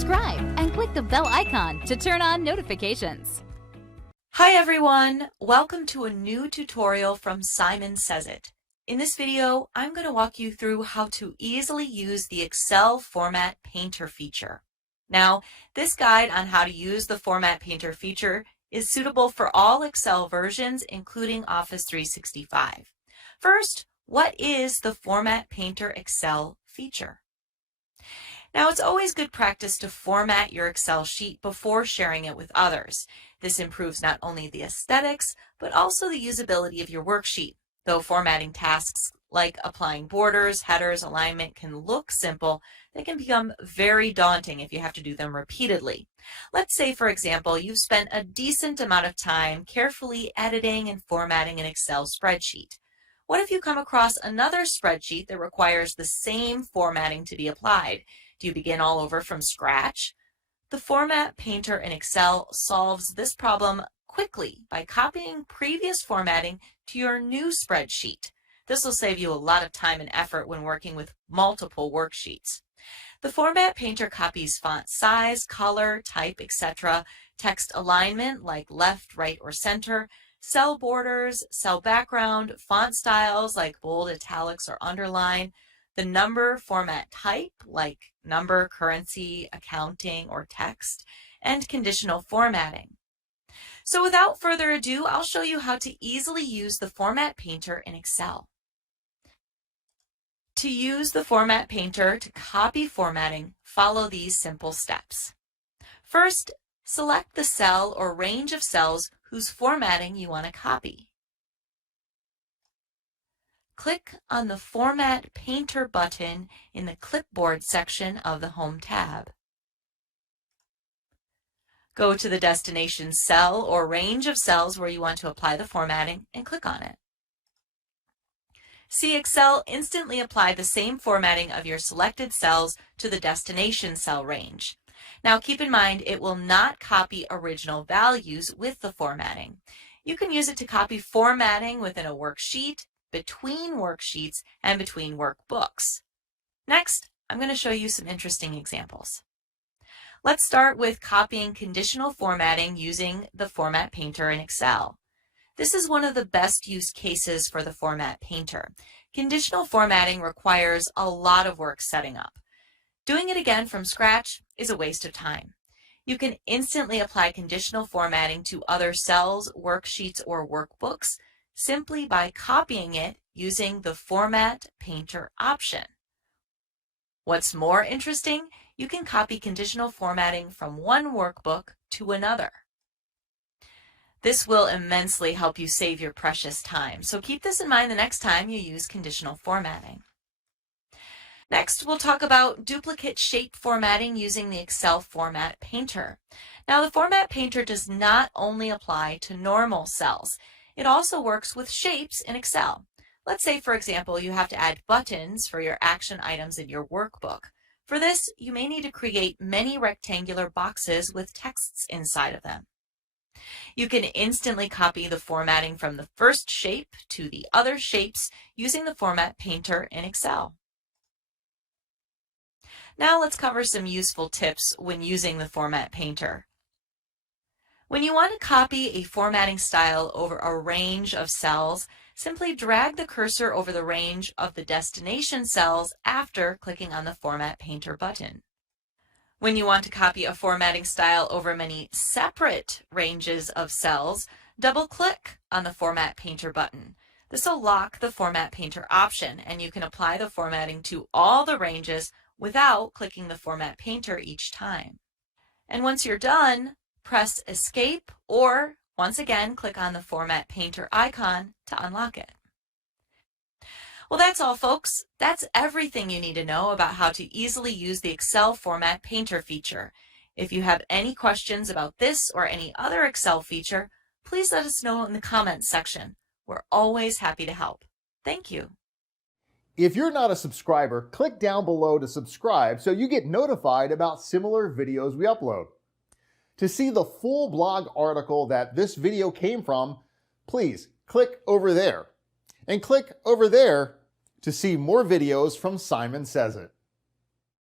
subscribe and click the bell icon to turn on notifications. Hi everyone, welcome to a new tutorial from Simon Says It. In this video, I'm going to walk you through how to easily use the Excel Format Painter feature. Now, this guide on how to use the Format Painter feature is suitable for all Excel versions, including Office 365. First, what is the Format Painter Excel feature? Now, it's always good practice to format your Excel sheet before sharing it with others. This improves not only the aesthetics, but also the usability of your worksheet. Though formatting tasks like applying borders, headers, alignment can look simple, they can become very daunting if you have to do them repeatedly. Let's say, for example, you've spent a decent amount of time carefully editing and formatting an Excel spreadsheet. What if you come across another spreadsheet that requires the same formatting to be applied? Do you begin all over from scratch? The Format Painter in Excel solves this problem quickly by copying previous formatting to your new spreadsheet. This will save you a lot of time and effort when working with multiple worksheets. The Format Painter copies font size, color, type, etc., text alignment like left, right, or center, cell borders, cell background, font styles like bold, italics, or underline, the number format type like number, currency, accounting, or text, and conditional formatting. So without further ado, I'll show you how to easily use the Format Painter in Excel. To use the Format Painter to copy formatting, follow these simple steps. First, select the cell or range of cells whose formatting you want to copy. Click on the Format Painter button in the Clipboard section of the Home tab. Go to the destination cell or range of cells where you want to apply the formatting and click on it. See Excel instantly apply the same formatting of your selected cells to the destination cell range. Now keep in mind it will not copy original values with the formatting. You can use it to copy formatting within a worksheet, between worksheets, and between workbooks. Next, I'm going to show you some interesting examples. Let's start with copying conditional formatting using the Format Painter in Excel. This is one of the best use cases for the Format Painter. Conditional formatting requires a lot of work setting up. Doing it again from scratch is a waste of time. You can instantly apply conditional formatting to other cells, worksheets, or workbooks simply by copying it using the Format Painter option. What's more interesting, you can copy conditional formatting from one workbook to another. This will immensely help you save your precious time, so keep this in mind the next time you use conditional formatting. Next, we'll talk about duplicate shape formatting using the Excel Format Painter. Now, the Format Painter does not only apply to normal cells. It also works with shapes in Excel. Let's say, for example, you have to add buttons for your action items in your workbook. For this, you may need to create many rectangular boxes with texts inside of them. You can instantly copy the formatting from the first shape to the other shapes using the Format Painter in Excel. Now let's cover some useful tips when using the Format Painter. When you want to copy a formatting style over a range of cells, simply drag the cursor over the range of the destination cells after clicking on the Format Painter button. When you want to copy a formatting style over many separate ranges of cells, double-click on the Format Painter button. This will lock the Format Painter option, and you can apply the formatting to all the ranges without clicking the Format Painter each time. And once you're done, press Escape or, once again, click on the Format Painter icon to unlock it. Well, that's all, folks. That's everything you need to know about how to easily use the Excel Format Painter feature. If you have any questions about this or any other Excel feature, please let us know in the comments section. We're always happy to help. Thank you. If you're not a subscriber, click down below to subscribe so you get notified about similar videos we upload. To see the full blog article that this video came from, please click over there. And click over there to see more videos from Simon Says It.